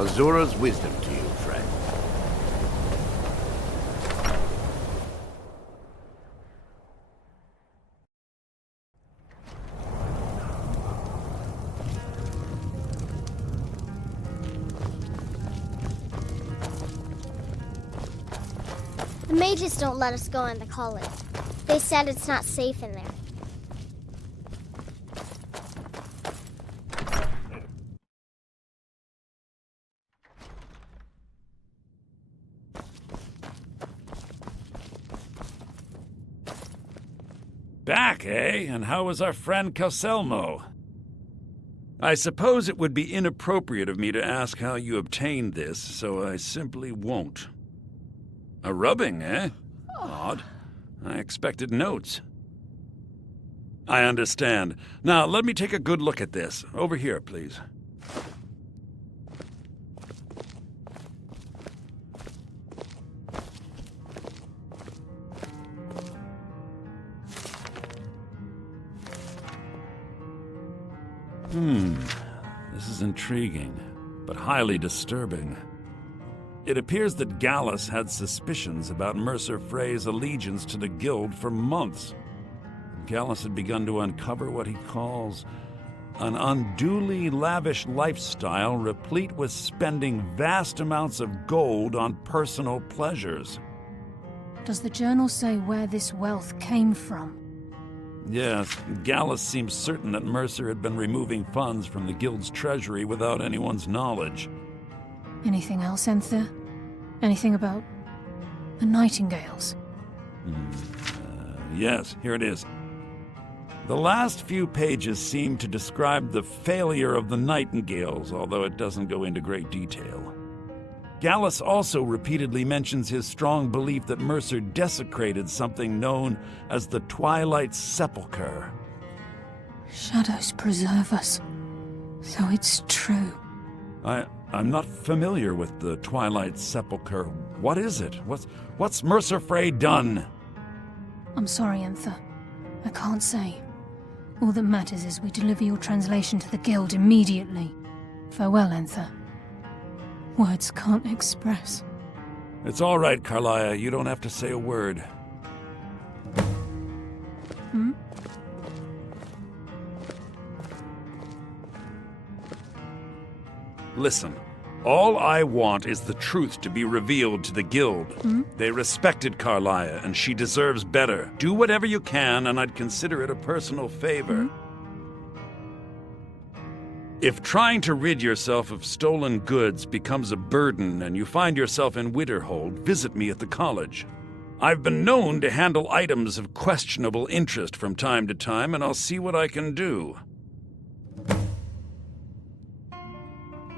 Azura's wisdom to you, friend. The mages don't let us go in the college. They said it's not safe in there. Back, eh? And how was our friend Calselmo? I suppose it would be inappropriate of me to ask how you obtained this, so I simply won't. A rubbing, eh? Odd. I expected notes. I understand. Now, let me take a good look at this. Over here, please. This is intriguing, but highly disturbing. It appears that Gallus had suspicions about Mercer Frey's allegiance to the Guild for months. Gallus had begun to uncover what he calls an unduly lavish lifestyle replete with spending vast amounts of gold on personal pleasures. Does the journal say where this wealth came from? Yes, Gallus seems certain that Mercer had been removing funds from the Guild's treasury without anyone's knowledge. Anything else, Enther? Anything about the Nightingales? Yes, here it is. The last few pages seem to describe the failure of the Nightingales, although it doesn't go into great detail. Gallus also repeatedly mentions his strong belief that Mercer desecrated something known as the Twilight Sepulchre. Shadows preserve us. So it's true. I'm not familiar with the Twilight Sepulchre. What is it? What's Mercer Frey done? I'm sorry, Enther. I can't say. All that matters is we deliver your translation to the Guild immediately. Farewell, Enther. Words can't express. It's all right, Carlia. You don't have to say a word. Listen, all I want is the truth to be revealed to the Guild. They respected Carlia, and she deserves better. Do whatever you can, and I'd consider it a personal favor. If trying to rid yourself of stolen goods becomes a burden and you find yourself in Winterhold, visit me at the college. I've been known to handle items of questionable interest from time to time, and I'll see what I can do.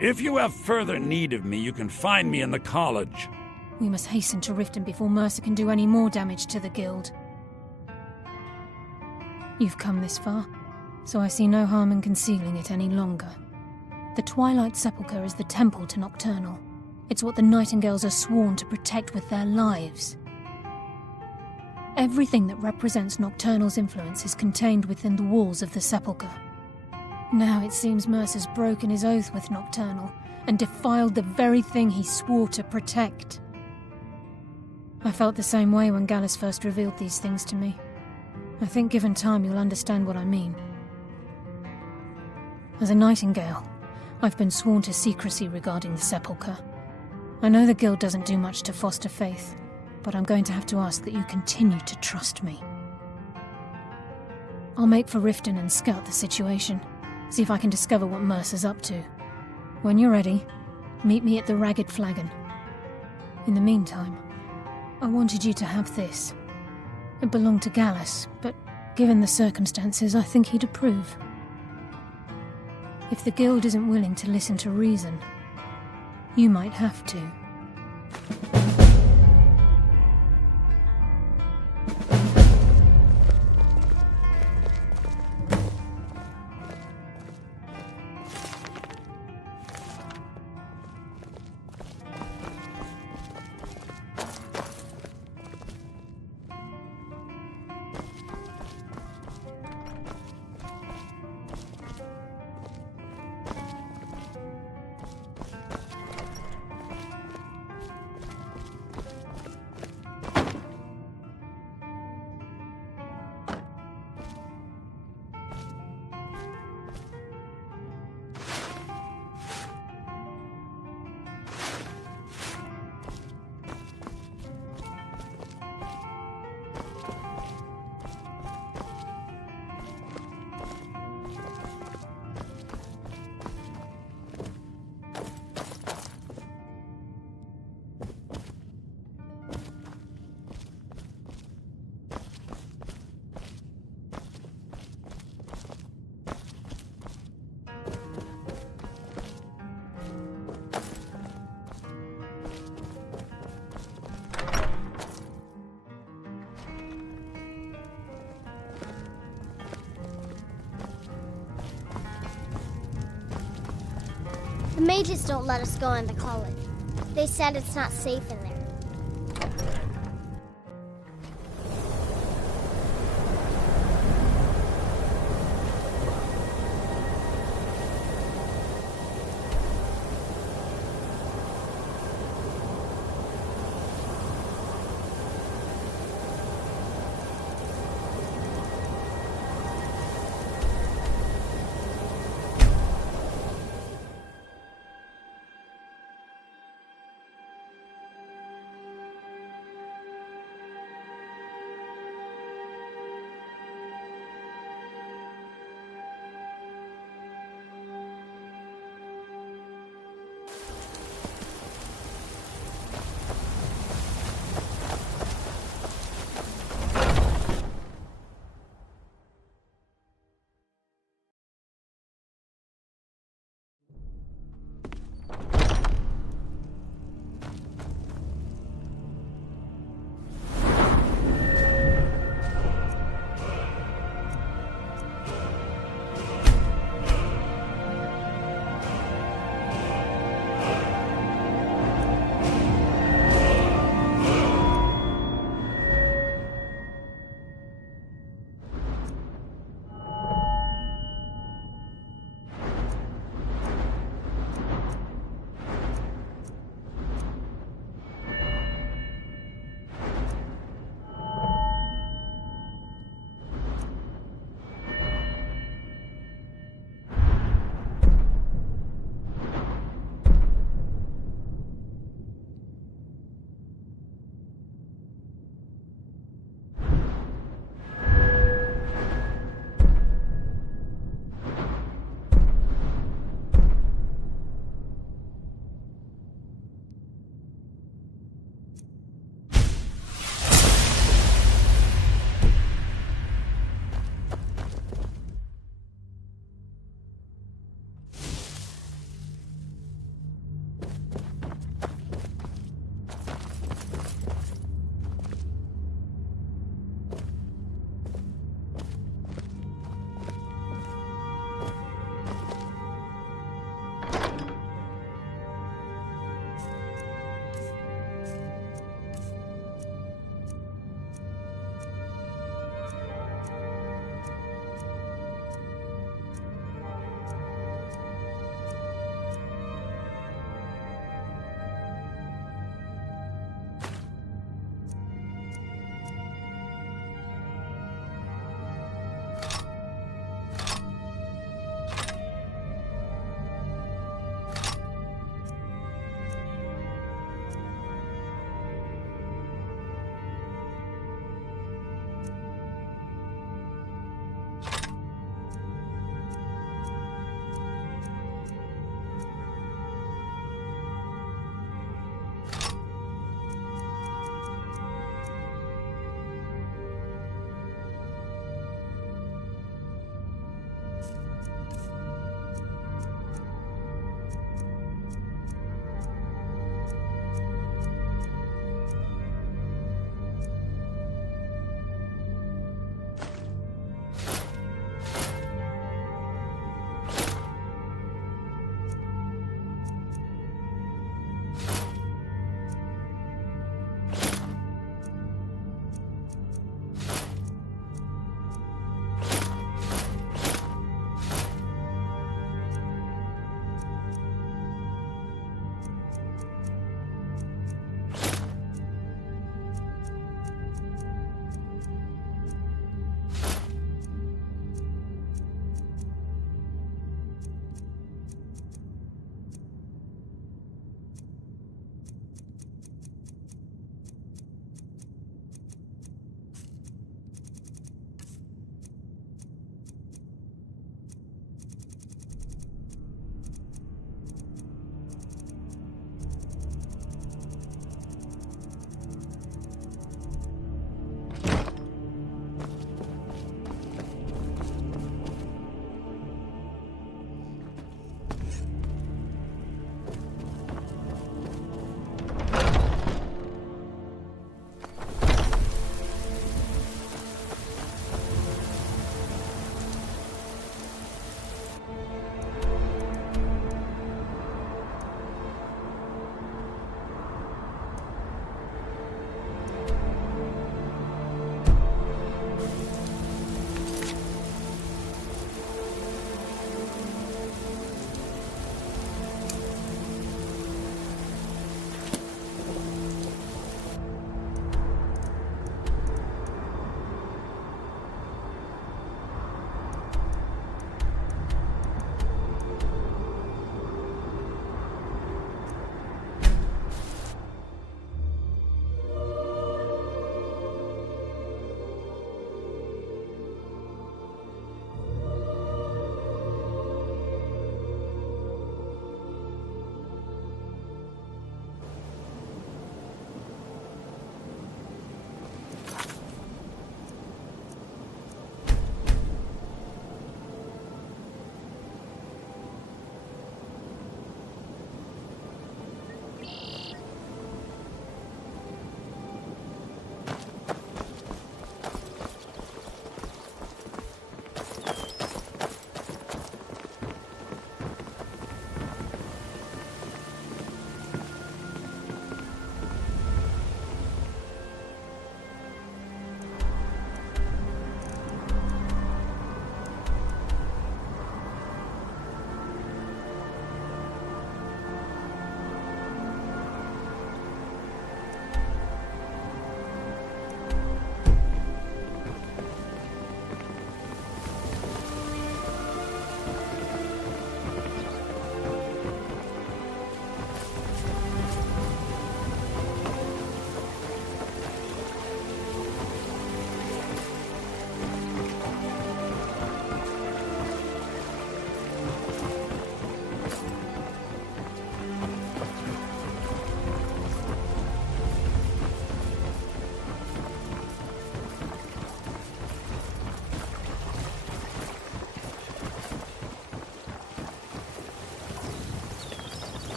If you have further need of me, you can find me in the college. We must hasten to Riften before Mercer can do any more damage to the Guild. You've come this far, so I see no harm in concealing it any longer. The Twilight Sepulchre is the temple to Nocturnal. It's what the Nightingales are sworn to protect with their lives. Everything that represents Nocturnal's influence is contained within the walls of the Sepulchre. Now it seems Mercer's broken his oath with Nocturnal and defiled the very thing he swore to protect. I felt the same way when Gallus first revealed these things to me. I think given time you'll understand what I mean. As a Nightingale, I've been sworn to secrecy regarding the Sepulchre. I know the Guild doesn't do much to foster faith, but I'm going to have to ask that you continue to trust me. I'll make for Riften and scout the situation, see if I can discover what Mercer's up to. When you're ready, meet me at the Ragged Flagon. In the meantime, I wanted you to have this. It belonged to Gallus, but given the circumstances, I think he'd approve. If the Guild isn't willing to listen to reason, you might have to. The mages don't let us go in the college. They said it's not safe in there.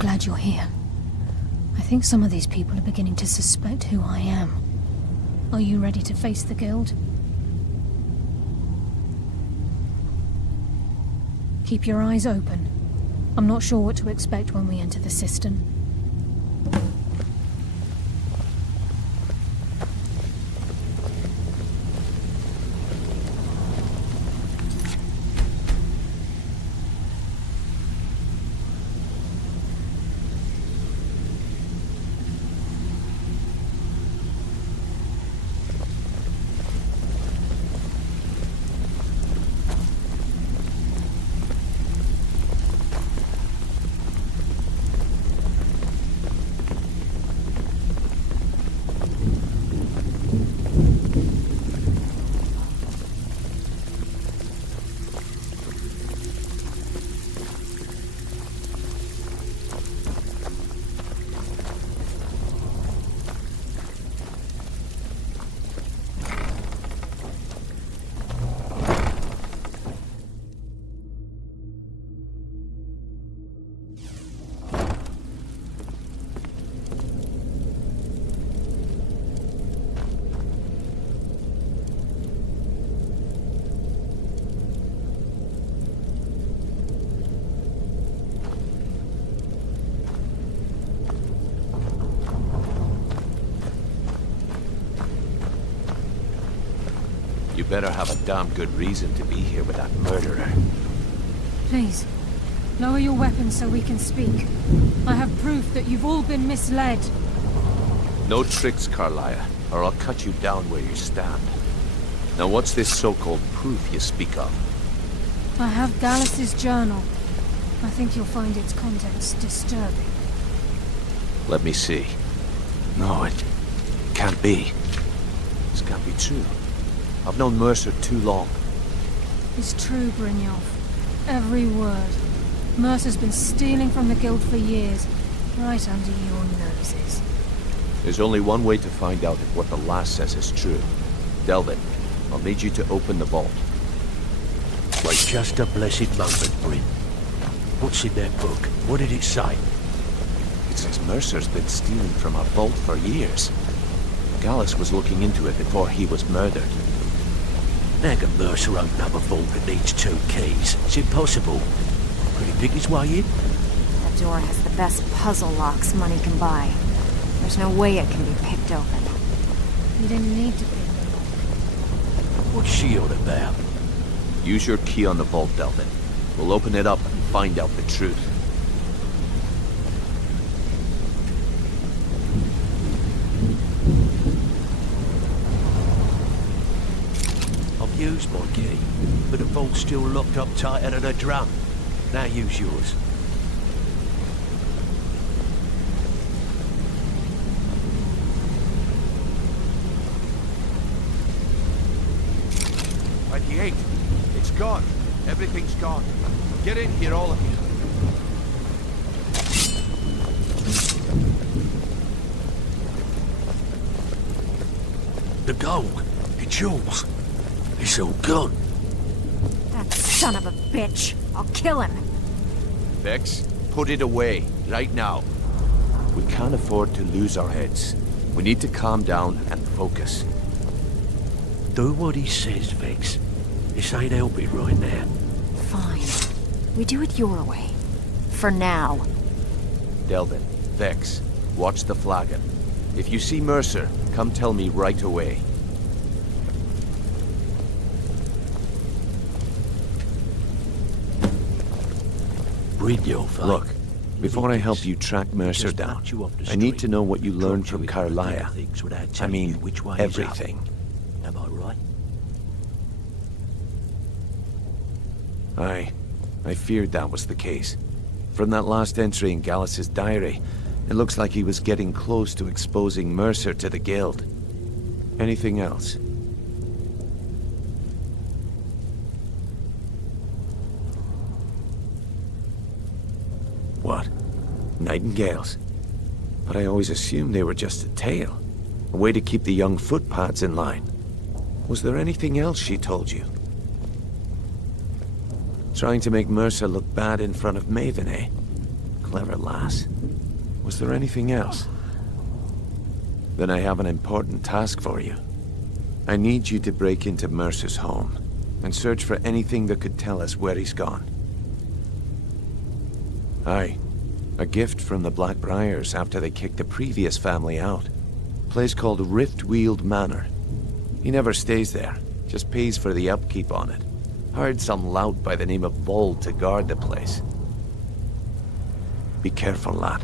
glad you're here. I think some of these people are beginning to suspect who I am. Are you ready to face the Guild? Keep your eyes open. I'm not sure what to expect when we enter the cistern. You better have a damn good reason to be here with that murderer. Please, lower your weapons so we can speak. I have proof that you've all been misled. No tricks, Carlia, or I'll cut you down where you stand. Now what's this so-called proof you speak of? I have Gallus's journal. I think you'll find its contents disturbing. Let me see. No, it can't be. This can't be true. I've known Mercer too long. It's true, Brynjolf. Every word. Mercer's been stealing from the Guild for years, right under your noses. There's only one way to find out if what the lass says is true. Delvin, I'll need you to open the vault. Wait just a blessed moment, Bryn. What's in that book? What did it say? It says Mercer's been stealing from our vault for years. Gallus was looking into it before he was murdered. How can Mercer open up a vault that needs 2 keys? It's impossible. Could he pick his way in? That door has the best puzzle locks money can buy. There's no way it can be picked open. You didn't need to pick the lock. What's she on about? Use your key on the vault, Delvin. We'll open it up and find out the truth. I've used my key, but the vault's still locked up tighter than a drum. Now use yours. It's gone. Everything's gone. Get in here, all of you. The gold. It's yours. It's all gone. That son of a bitch! I'll kill him! Vex, put it away, right now. We can't afford to lose our heads. We need to calm down and focus. Do what he says, Vex. This ain't helping right now. Fine. We do it your way. For now. Delvin, Vex, watch the flagon. If you see Mercer, come tell me right away. Brynjolf, Look, before I help you track Mercer down, I need to know what you learned from Carlia. I mean, everything. Am I right? I feared that was the case. From that last entry in Gallus's diary, it looks like he was getting close to exposing Mercer to the Guild. Anything else? What? Nightingales? But I always assumed they were just a tale. A way to keep the young footpads in line. Was there anything else she told you? Trying to make Mercer look bad in front of Maven, eh? Clever lass. Was there anything else? Then I have an important task for you. I need you to break into Mercer's home and search for anything that could tell us where he's gone. Aye. A gift from the Blackbriars after they kicked the previous family out. Place called Riftweald Manor. He never stays there, just pays for the upkeep on it. Hired some lout by the name of Vold to guard the place. Be careful, lad.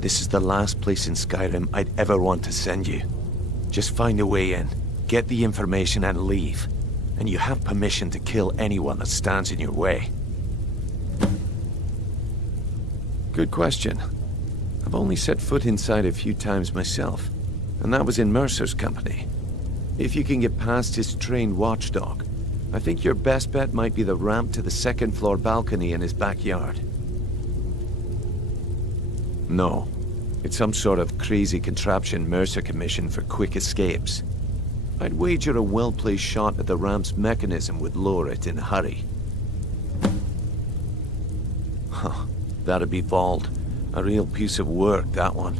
This is the last place in Skyrim I'd ever want to send you. Just find a way in, get the information and leave. And you have permission to kill anyone that stands in your way. Good question. I've only set foot inside a few times myself, and that was in Mercer's company. If you can get past his trained watchdog, I think your best bet might be the ramp to the second-floor balcony in his backyard. No. It's some sort of crazy contraption Mercer commissioned for quick escapes. I'd wager a well-placed shot at the ramp's mechanism would lower it in a hurry. Huh. That'd be Vold. A real piece of work, that one.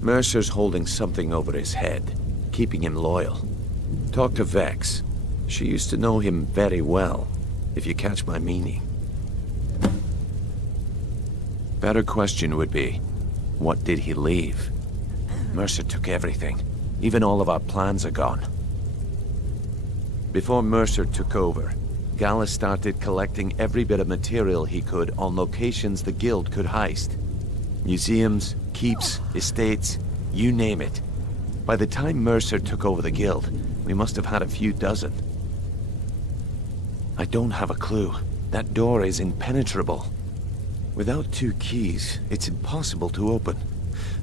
Mercer's holding something over his head, keeping him loyal. Talk to Vex. She used to know him very well, if you catch my meaning. Better question would be, what did he leave? Mercer took everything. Even all of our plans are gone. Before Mercer took over, Gallus started collecting every bit of material he could on locations the Guild could heist. Museums, keeps, estates, you name it. By the time Mercer took over the Guild, we must have had a few dozen. I don't have a clue. That door is impenetrable. Without 2 keys, it's impossible to open.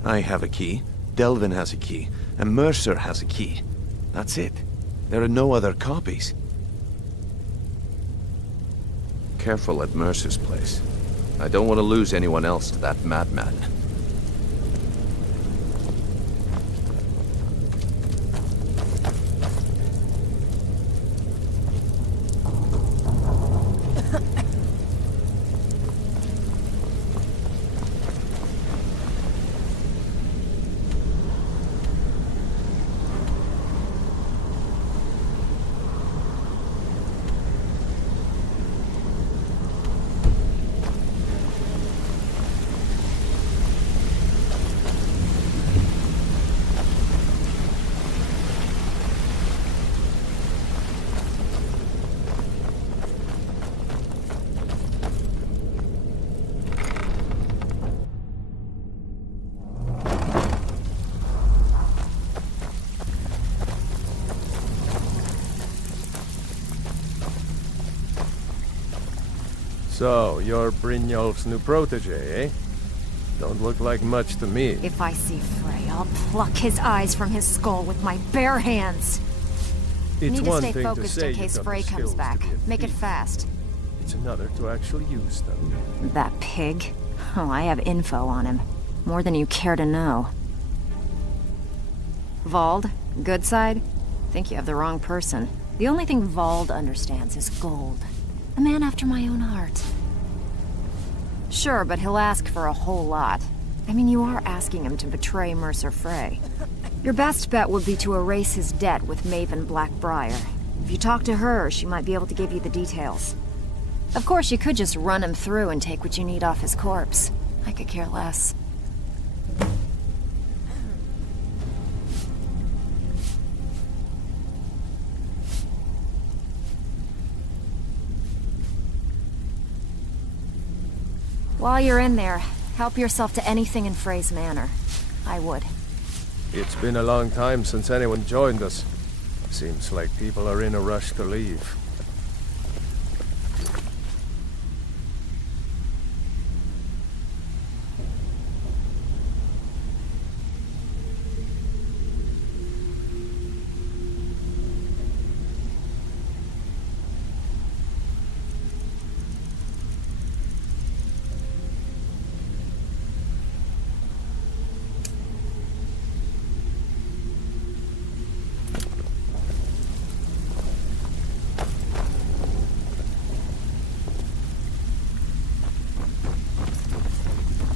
I have a key, Delvin has a key, and Mercer has a key. That's it. There are no other copies. Careful at Mercer's place. I don't want to lose anyone else to that madman. So, you're Brynjolf's new protege, eh? Don't look like much to me. If I see Frey, I'll pluck his eyes from his skull with my bare hands. It's Need to one stay thing focused to say in case you've got Frey the comes skills back. to be a Make it thief. fast. It's another to actually use them. That pig? Oh, I have info on him. More than you care to know. Vold? Good side? Think you have the wrong person. The only thing Vold understands is gold. A man after my own heart. Sure, but he'll ask for a whole lot. I mean, you are asking him to betray Mercer Frey. Your best bet would be to erase his debt with Maven Blackbriar. If you talk to her, she might be able to give you the details. Of course, you could just run him through and take what you need off his corpse. I could care less. While you're in there, help yourself to anything in Frey's manor. I would. It's been a long time since anyone joined us. Seems like people are in a rush to leave.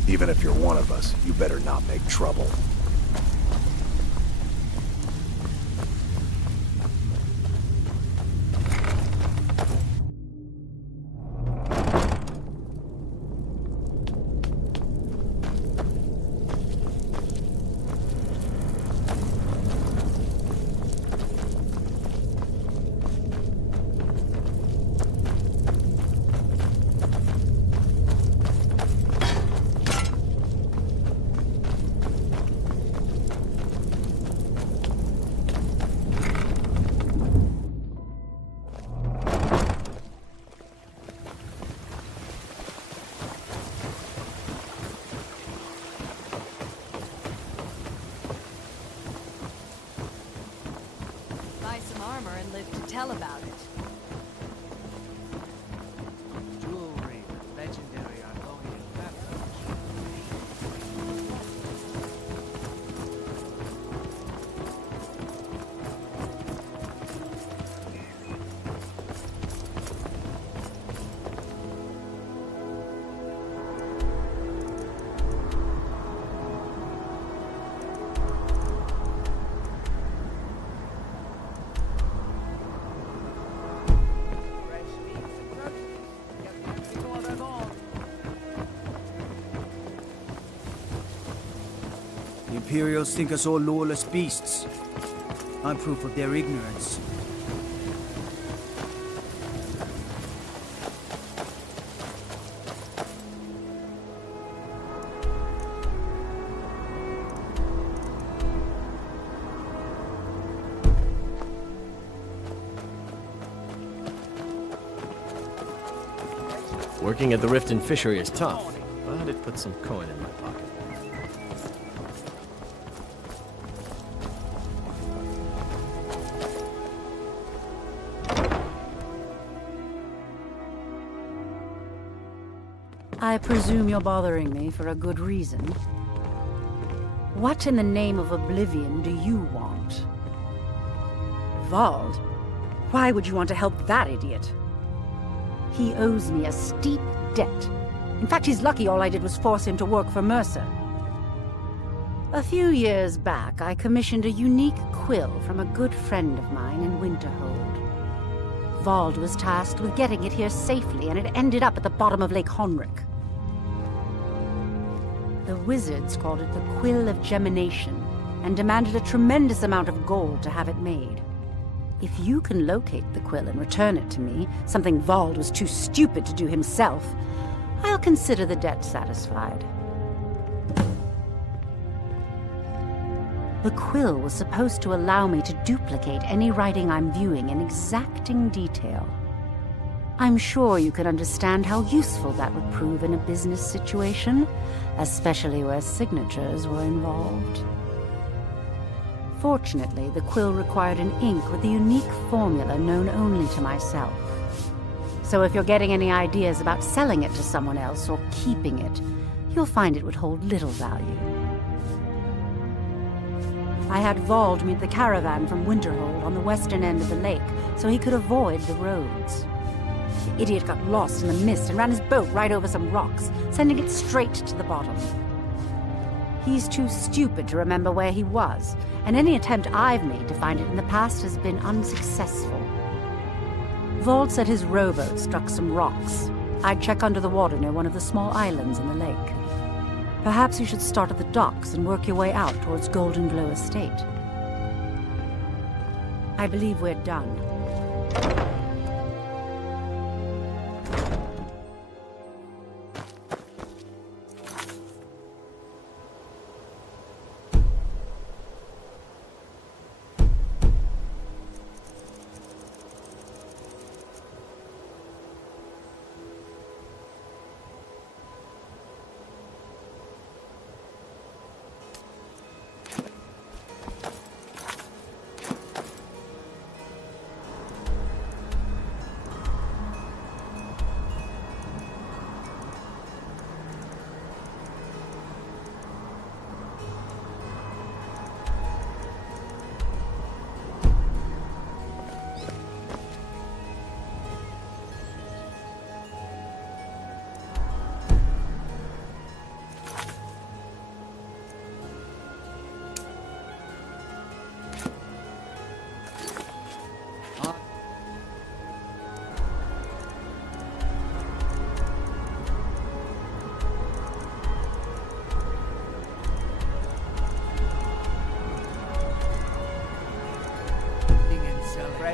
Even if you're one of us, you better not make trouble. Buy some armor and live to tell about it. Jewelry, the legendary Argonian weapons. The Imperials think us all lawless beasts. I'm proof of their ignorance. Working at the Riften Fishery is tough, but it puts some coin in my pocket. I presume you're bothering me for a good reason. What in the name of oblivion do you want? Vald? Why would you want to help that idiot? He owes me a steep debt. In fact, he's lucky all I did was force him to work for Mercer. A few years back, I commissioned a unique quill from a good friend of mine in Winterhold. Vald was tasked with getting it here safely, and it ended up at the bottom of Lake Honrick. The wizards called it the Quill of Gemination, and demanded a tremendous amount of gold to have it made. If you can locate the quill and return it to me, something Vald was too stupid to do himself, I'll consider the debt satisfied. The quill was supposed to allow me to duplicate any writing I'm viewing in exacting detail. I'm sure you can understand how useful that would prove in a business situation, especially where signatures were involved. Fortunately, the quill required an ink with a unique formula known only to myself. So if you're getting any ideas about selling it to someone else or keeping it, you'll find it would hold little value. I had Vald meet the caravan from Winterhold on the western end of the lake, so he could avoid the roads. The idiot got lost in the mist and ran his boat right over some rocks, sending it straight to the bottom. He's too stupid to remember where he was, and any attempt I've made to find it in the past has been unsuccessful. Vald said his rowboat struck some rocks. I'd check under the water near one of the small islands in the lake. Perhaps you should start at the docks and work your way out towards Golden Glow Estate. I believe we're done.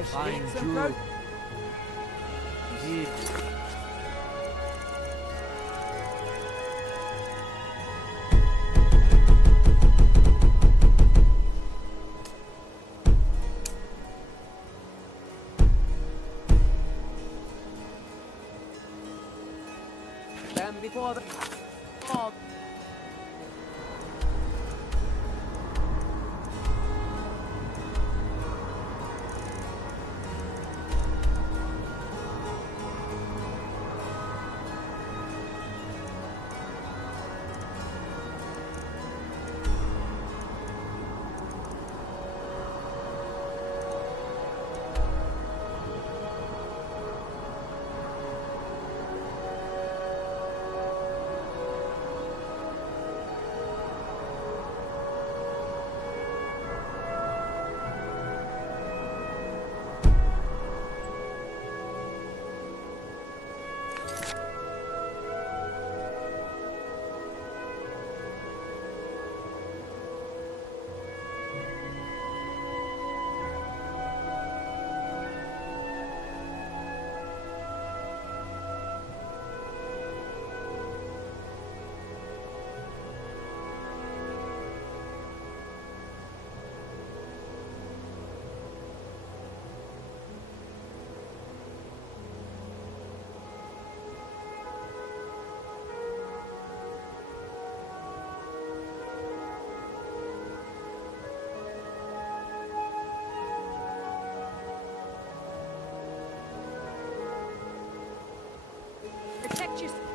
Fine, good. Yeah. Before the... Oh. Protect yourself.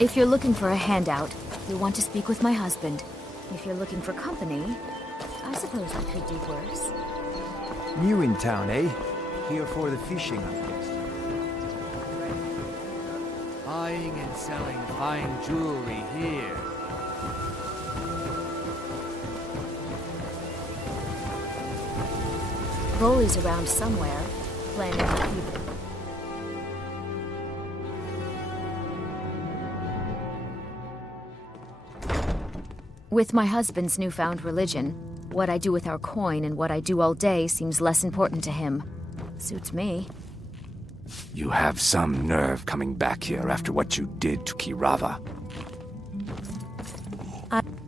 If you're looking for a handout, you'll want to speak with my husband. If you're looking for company, I suppose we could do worse. New in town, eh? Here for the fishing, I guess. Buying and selling fine jewelry here. Rolly's around somewhere, planning to keep it. With my husband's newfound religion, what I do with our coin and what I do all day seems less important to him. Suits me. You have some nerve coming back here after what you did to Kirava.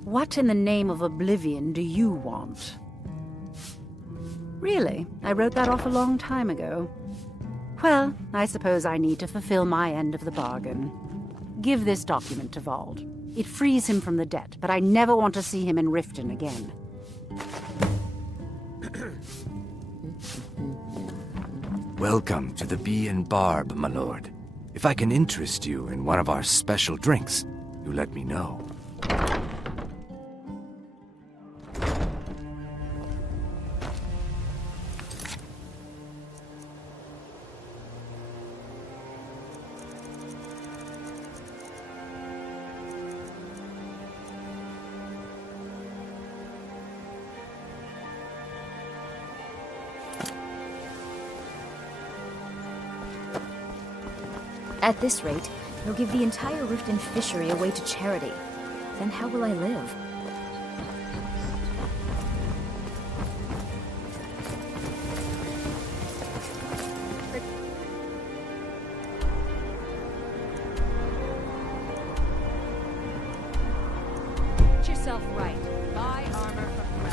What in the name of oblivion do you want? Really? I wrote that off a long time ago. Well, I suppose I need to fulfill my end of the bargain. Give this document to Vald. It frees him from the debt, but I never want to see him in Riften again. Welcome to the Bee and Barb, my lord. If I can interest you in one of our special drinks, you let me know. At this rate, he'll give the entire Riften fishery away to charity. Then how will I live? Get yourself right. Buy armor from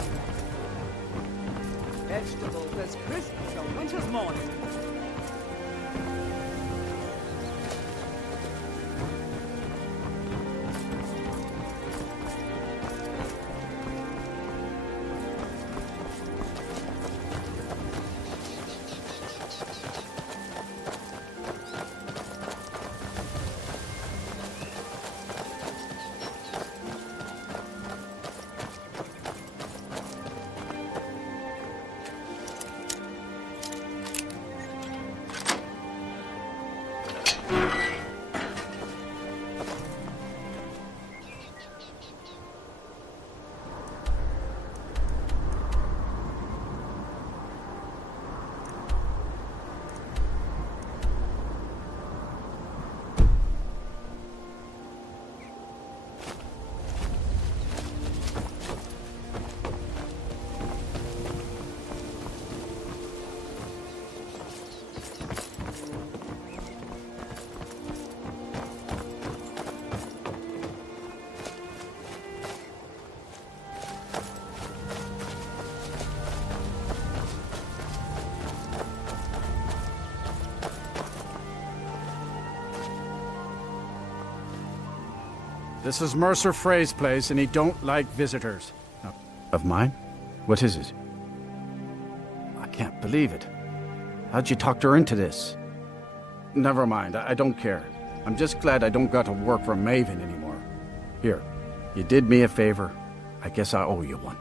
Dexter. Vegetables as crisp as a winter's morning. This is Mercer Frey's place, and he don't like visitors. Of mine? What is it? I can't believe it. How'd you talk her into this? Never mind, I don't care. I'm just glad I don't got to work for Maven anymore. Here, you did me a favor. I guess I owe you one.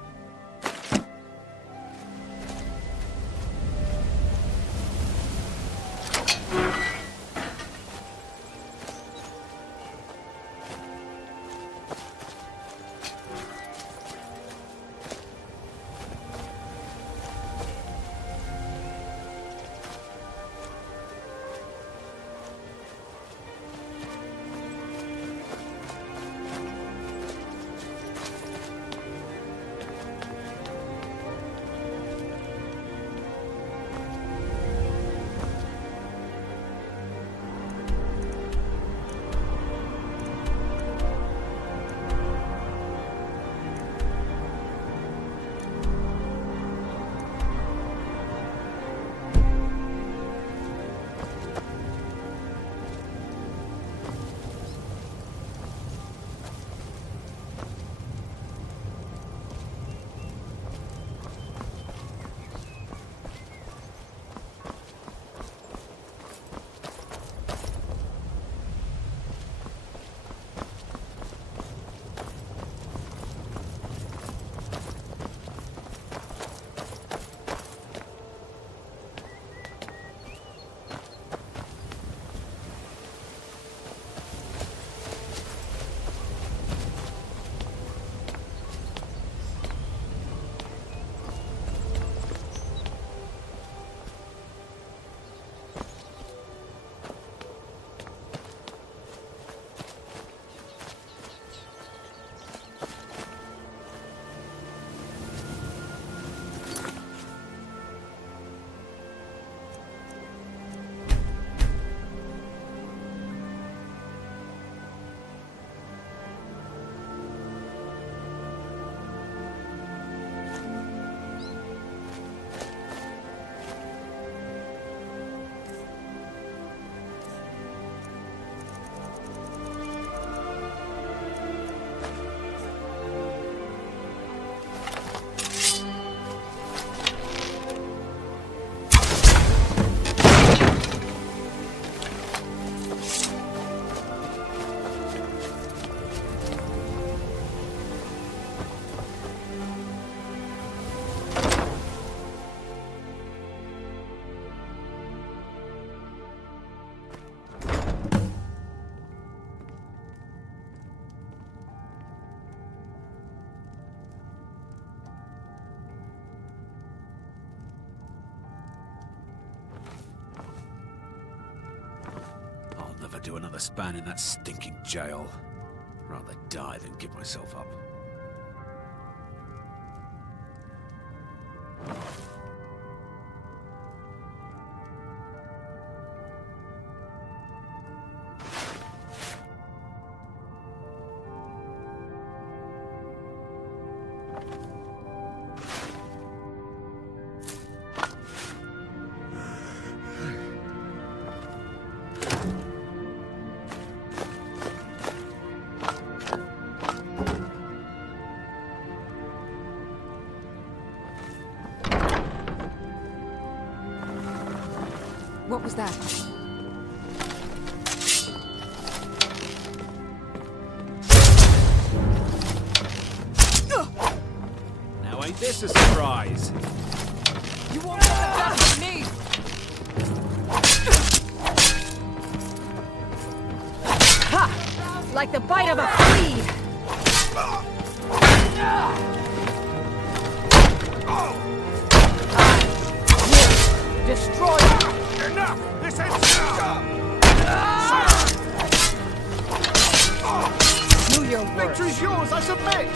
to another span in that stinking jail. Rather die than give myself up. What was that? Now ain't this a surprise? You won't get the best of me! Ha! Like the bite of a flea! Destroy it! Enough! This ends now! Do your worst. Victory's yours, I submit!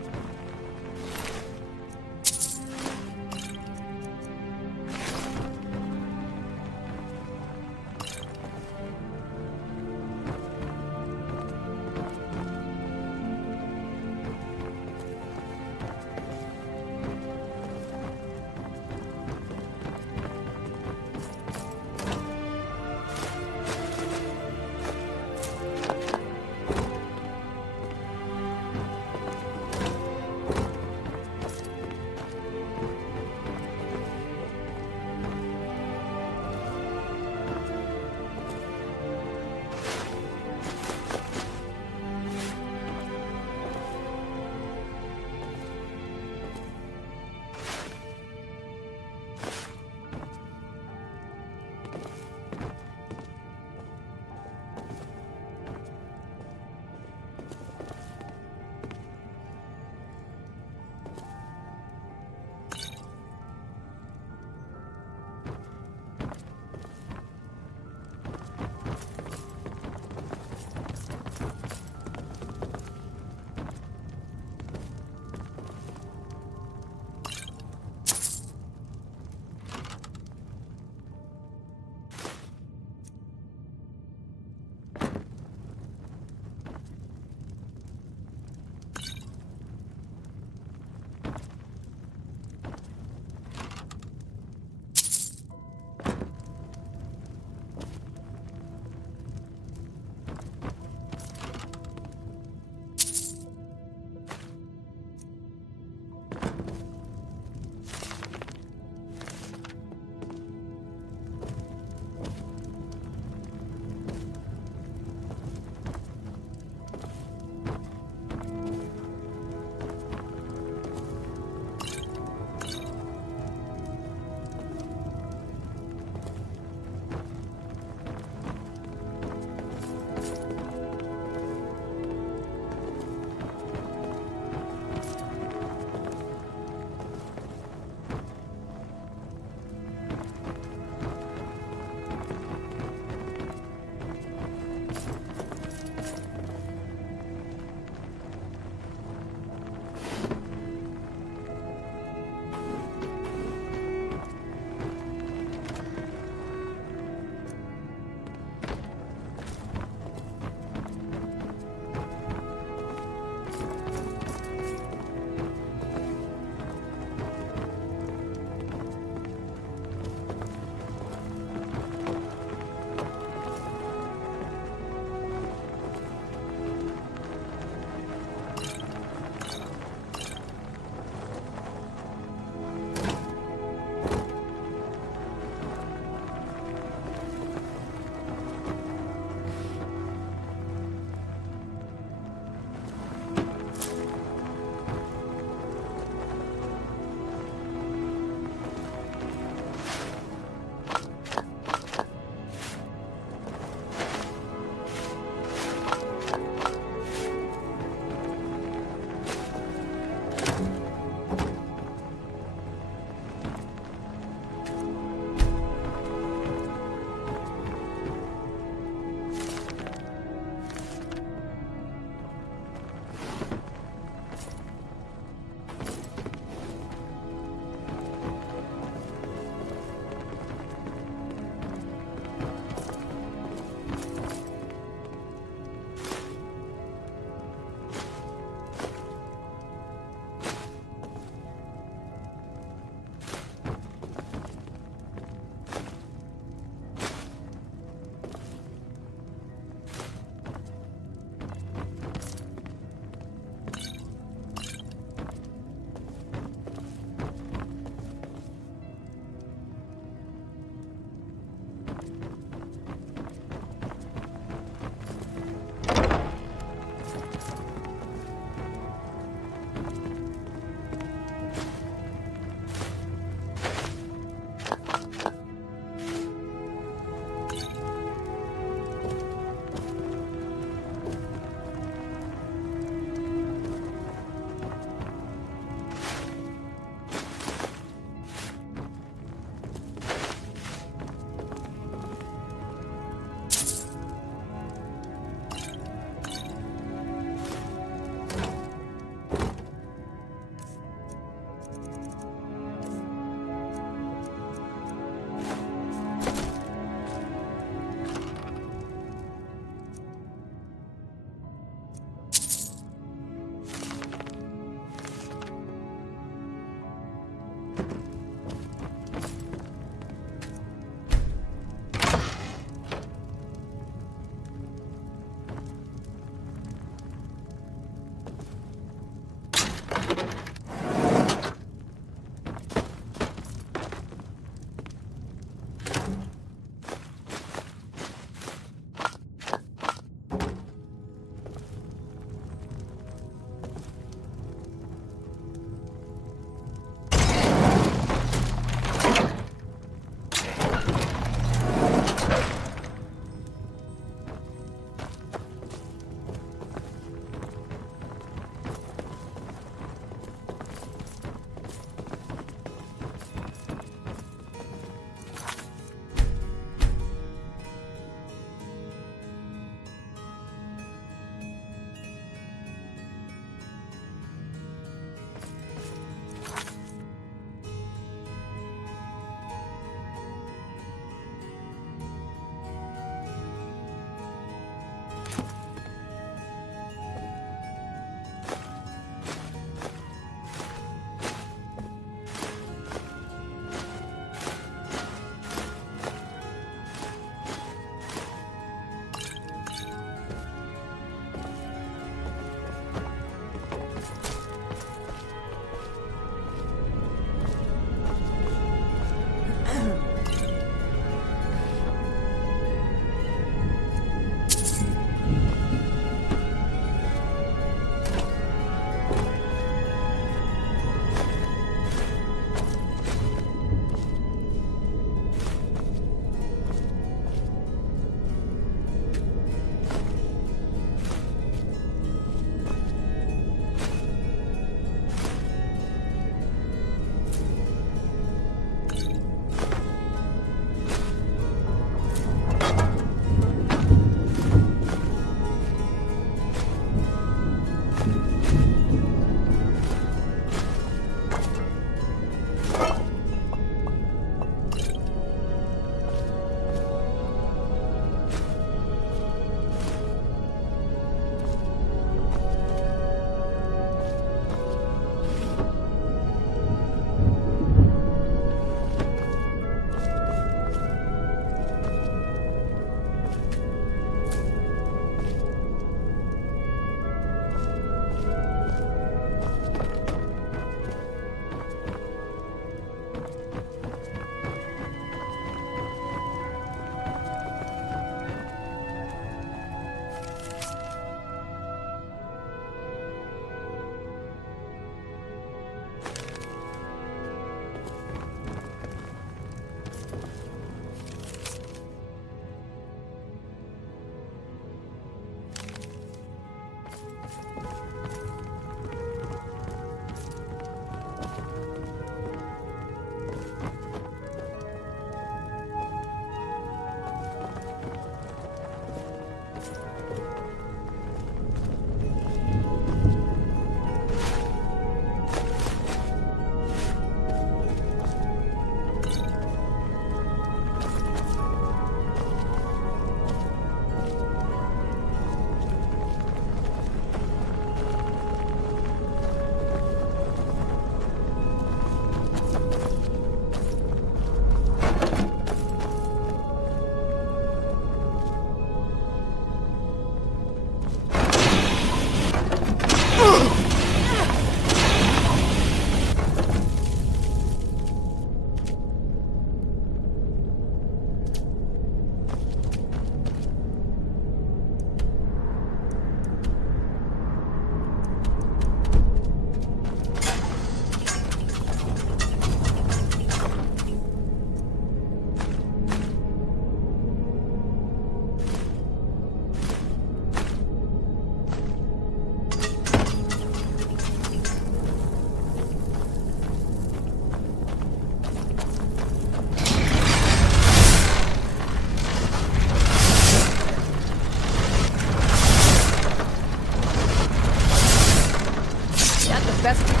Best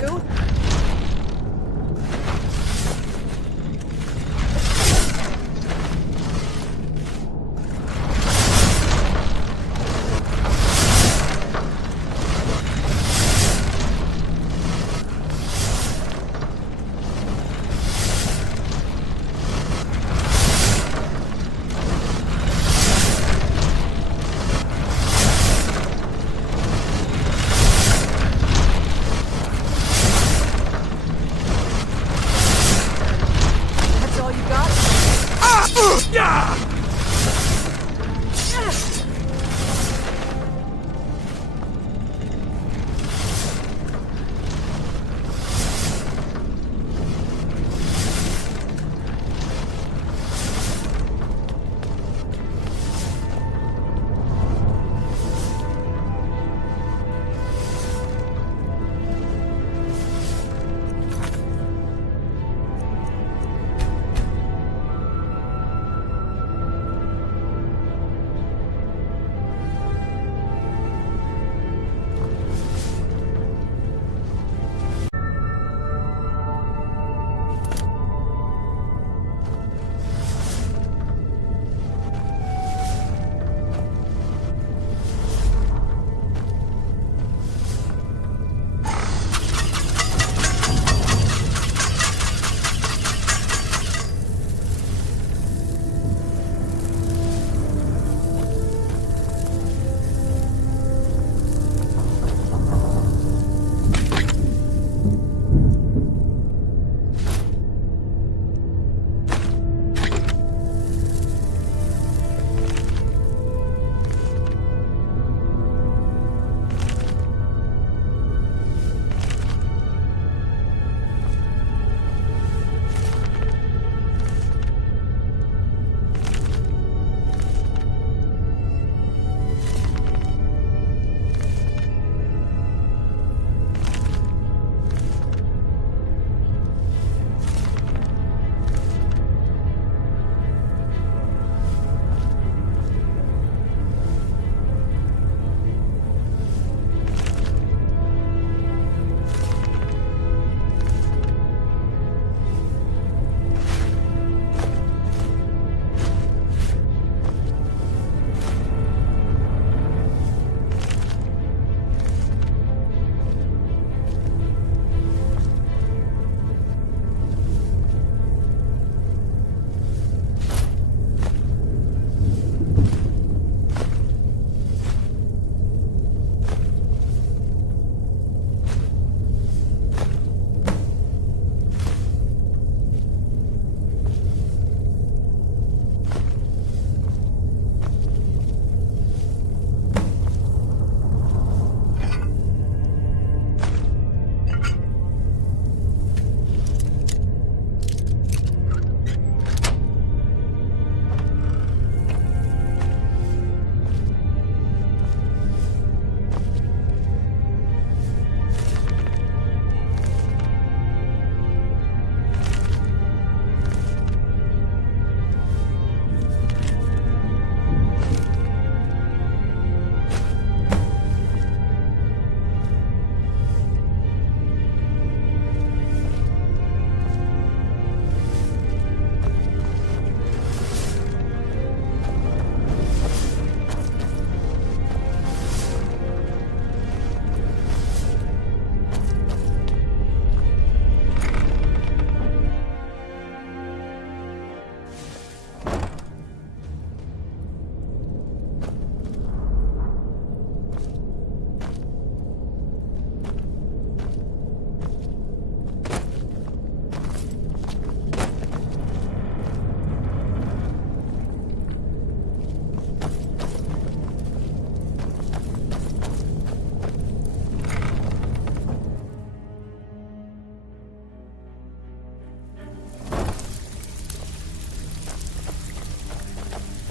you?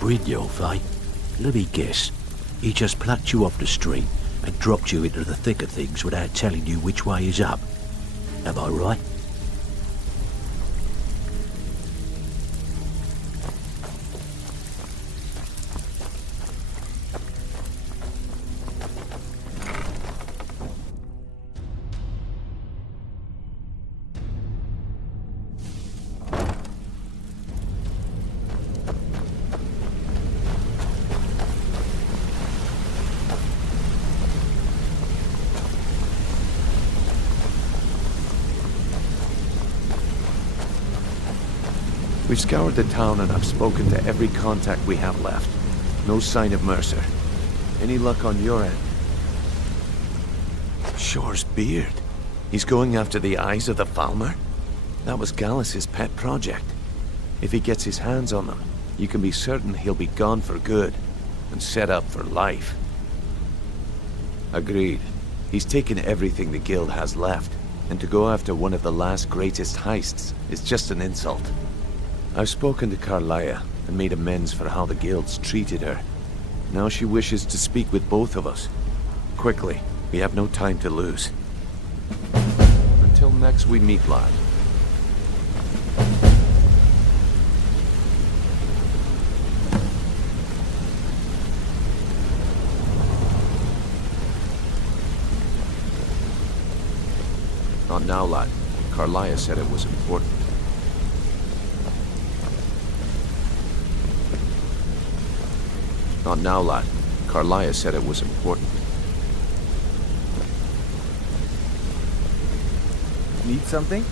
Brynjolf, eh? Let me guess. He just plucked you off the street and dropped you into the thick of things without telling you which way is up. Am I right? We've scoured the town and I've spoken to every contact we have left. No sign of Mercer. Any luck on your end? Shore's beard. He's going after the eyes of the Falmer? That was Gallus's pet project. If he gets his hands on them, you can be certain he'll be gone for good, and set up for life. Agreed. He's taken everything the Guild has left, and to go after one of the last greatest heists is just an insult. I've spoken to Carlia and made amends for how the Guild's treated her. Now she wishes to speak with both of us. Quickly, we have no time to lose. Until next we meet, lad. Not now, lad. Carlia said it was important. Not now, lad. Carlia said it was important. Need something?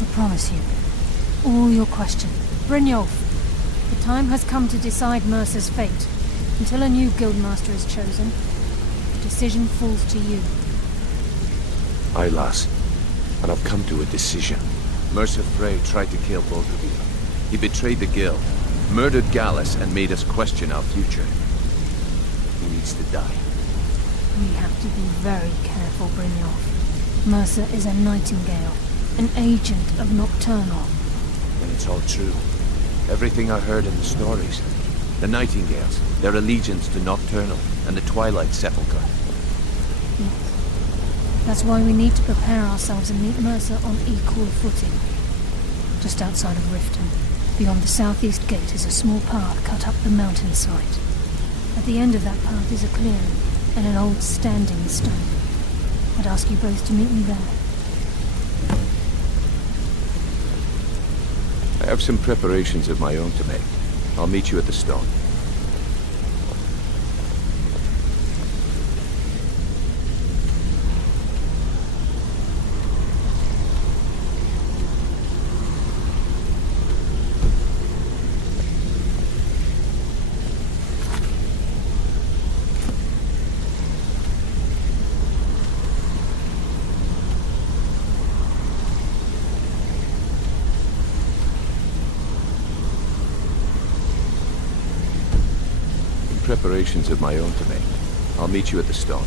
I promise you. All your question. Brynjolf, the time has come to decide Mercer's fate. Until a new guildmaster is chosen, the decision falls to you. Aye, lass. And I've come to a decision. Mercer Frey tried to kill both of you. He betrayed the Guild, murdered Gallus, and made us question our future. He needs to die. We have to be very careful, Brynjolf. Mercer is a Nightingale, an agent of Nocturnal. And it's all true. Everything I heard in the stories. The Nightingales, their allegiance to Nocturnal, and the Twilight Sepulchre. Yes. That's why we need to prepare ourselves and meet Mercer on equal footing. Just outside of Riften, beyond the southeast gate is a small path cut up the mountainside. At the end of that path is a clearing and an old standing stone. I'd ask you both to meet me there. I have some preparations of my own to make. I'll meet you at the stone. Preparations of my own to make. I'll meet you at the stone.